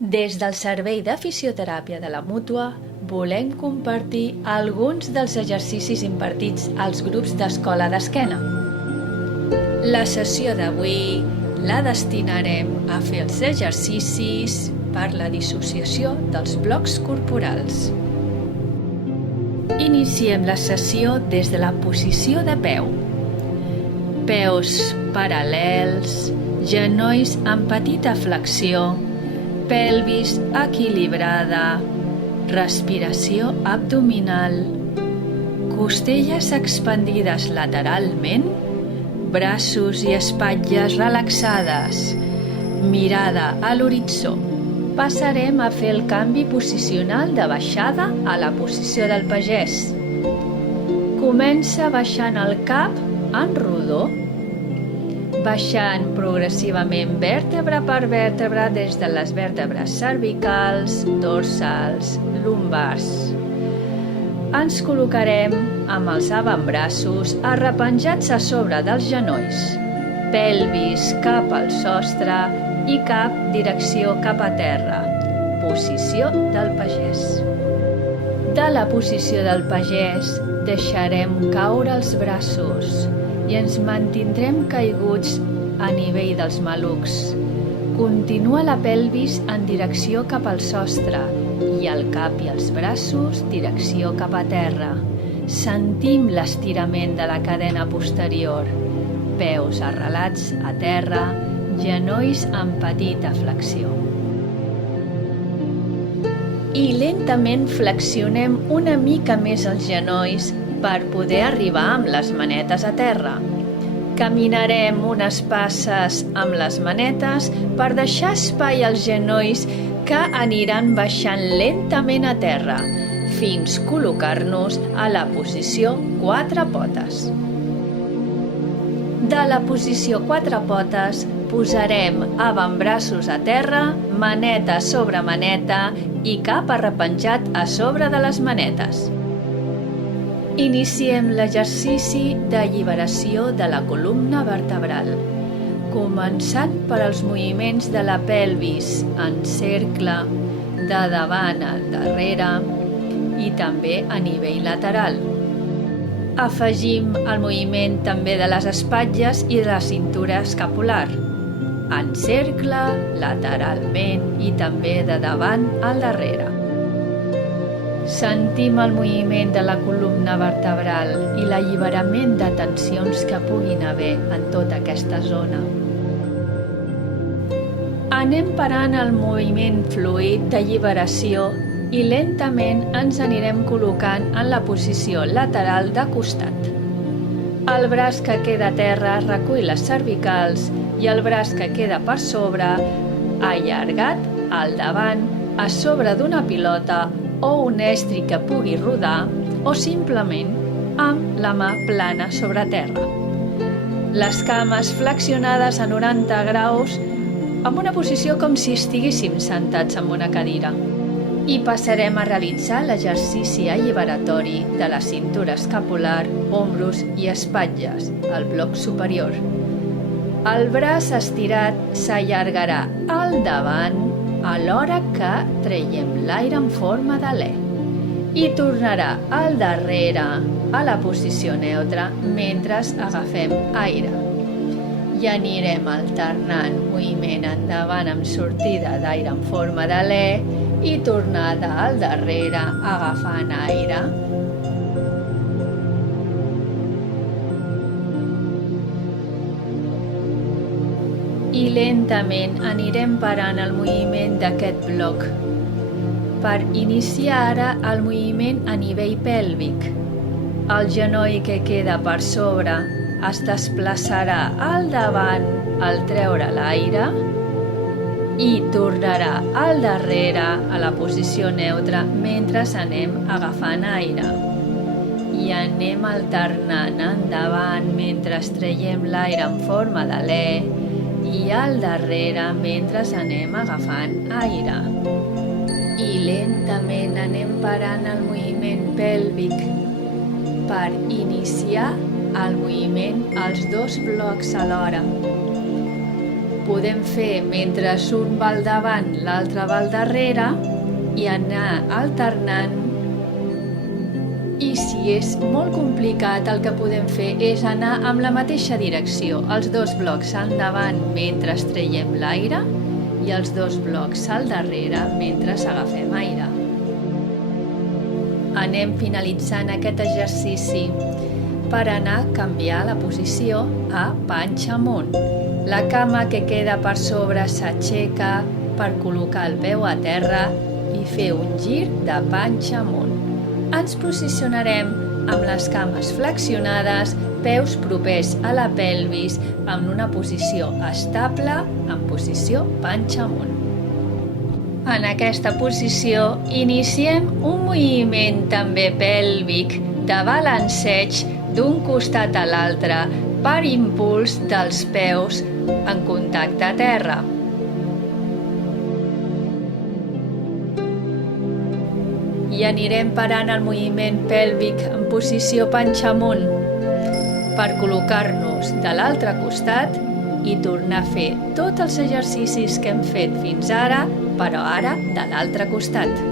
Des del Servei de Fisioteràpia de la Mútua volem compartir alguns dels exercicis impartits als grups d'escola d'esquena. La sessió d'avui la destinarem a fer els exercicis per la dissociació dels blocs corporals. Iniciem la sessió des de la posició de peu. Peus paral·lels, genolls en petita flexió, pelvis equilibrada, respiració abdominal, costelles expandides lateralment, braços i espatlles relaxades, mirada a l'horitzó. Passarem a fer el canvi posicional de baixada a la posició del pagès. Comença baixant el cap en rodó, baixant progressivament vèrtebra per vèrtebra des de les vèrtebres cervicals, dorsals, lumbars. Ens col·locarem amb els avantbraços arrepenjats a sobre dels genolls, pelvis cap al sostre i cap direcció cap a terra. Posició del pagès. De la posició del pagès deixarem caure els braços i ens mantindrem caiguts a nivell dels malucs. Continua la pelvis en direcció cap al sostre i el cap i els braços direcció cap a terra. Sentim l'estirament de la cadena posterior, peus arrelats a terra, genolls en petita flexió. I lentament flexionem una mica més els genolls per poder arribar amb les manetes a terra. Caminarem unes passes amb les manetes per deixar espai als genolls que aniran baixant lentament a terra fins col·locar-nos a la posició quatre potes. De la posició quatre potes posarem avantbraços a terra, maneta sobre maneta i cap arrepenjat a sobre de les manetes. Iniciem l'exercici d'alliberació de la columna vertebral, començant per als moviments de la pelvis en cercle, de davant a darrere i també a nivell lateral. Afegim el moviment també de les espatlles i de la cintura escapular, en cercle, lateralment i també de davant al darrere. Sentim el moviment de la columna vertebral i l'alliberament de tensions que puguin haver en tota aquesta zona. Anem parant el moviment fluid d'alliberació i lentament ens anirem col·locant en la posició lateral de costat. El braç que queda a terra recull les cervicals i el braç que queda per sobre, allargat al davant, a sobre d'una pilota o un estri que pugui rodar o simplement amb la mà plana sobre terra. Les cames flexionades a 90 graus amb una posició com si estiguéssim sentats en una cadira. I passarem a realitzar l'exercici alliberatori de la cintura escapular, ombros i espatlles, al bloc superior. El braç estirat s'allargarà al davant alhora que traiem l'aire en forma d'alè i tornarà al darrere a la posició neutra mentre agafem aire. I anirem alternant moviment endavant amb sortida d'aire en forma d'alè i tornada al darrere agafant aire. I lentament anirem parant el moviment d'aquest bloc per iniciar ara el moviment a nivell pèlvic. El genoll que queda per sobre es desplaçarà al davant al treure l'aire i tornarà al darrere a la posició neutra mentre anem agafant aire. I anem alternant endavant mentre traiem l'aire en forma d'alè i al darrere mentre anem agafant aire. I lentament anem parant el moviment pèlvic per iniciar el moviment als dos blocs alhora. podem fer mentre un va al davant, l'altre va al darrere i anar alternant. I si és molt complicat, el que podem fer és anar amb la mateixa direcció, els dos blocs al davant mentre traiem l'aire i els dos blocs al darrere mentre agafem aire. Anem finalitzant aquest exercici per anar a canviar la posició a panxa amunt. La cama que queda per sobre s'aixeca per col·locar el peu a terra i fer un gir de panxa amunt. Ens posicionarem amb les cames flexionades, peus propers a la pelvis, en una posició estable, en posició panxa amunt. En aquesta posició iniciem un moviment també pèlvic de balanceig d'un costat a l'altre per impuls dels peus en contacte a terra. I anirem parant el moviment pèlvic en posició panxa amunt per col·locar-nos de l'altre costat i tornar a fer tots els exercicis que hem fet fins ara, però ara de l'altre costat.